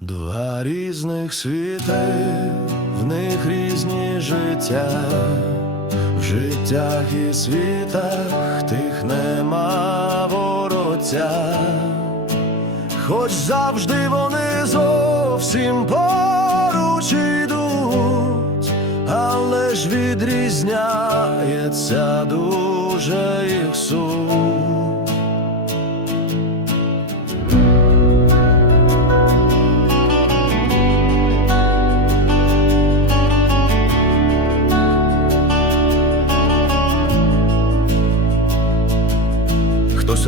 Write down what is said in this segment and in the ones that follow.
Два різних світи, в них різні життя, в життях і світах тих нема вороття, хоч завжди вони зовсім поруч ідуть, але ж відрізняється дуже їх суть.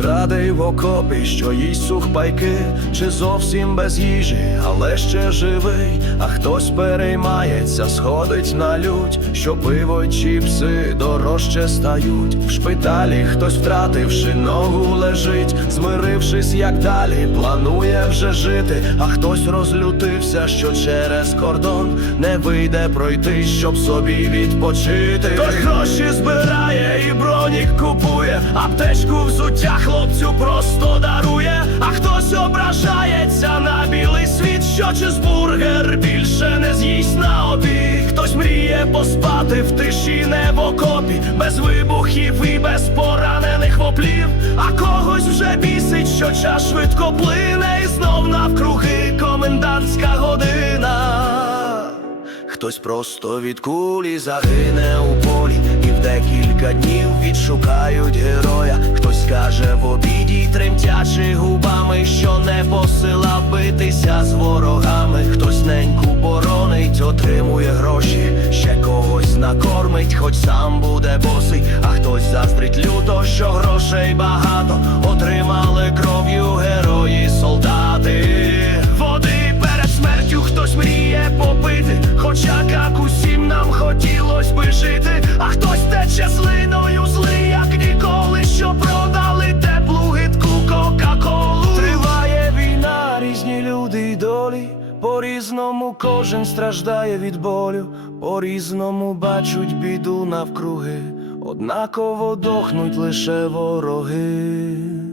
Радий в окопі, що їсть сухпайки, чи зовсім без їжі, але ще живий, а хтось переймається, сходить на лють, що пиво чіпси дорожче стають. В шпиталі хтось, втративши ногу, лежить, змирившись, як далі, планує вже жити, а хтось розлютився, що через кордон не вийде пройти, щоб собі відпочити. Той гроші збирає і бронік купує, аптечку взуття хлопцю просто дарує, а хтось ображається на білий світ, що чизбургер більше не з'їсть на обід. Хтось мріє поспати в тиші, не в окопі, без вибухів і без поранених воплів, а когось вже бісить, що час швидко плине, і знов навкруги комендантська година. Хтось просто від кулі загине у полі, декілька днів відшукають героя. Хтось каже в обіді, тремтячи губами, що не посилав битися з ворогами. Хтось неньку боронить, отримує гроші, ще когось накормить, хоч сам буде босий, а хтось заздрить люто, що грошей багато отримали кров'ю герої солдати. Води перед хтось мріє попити, хоча як усім нам хотілось би жити, Кожен страждає від болю, по-різному бачуть біду навкруги, однаково дохнуть лише вороги.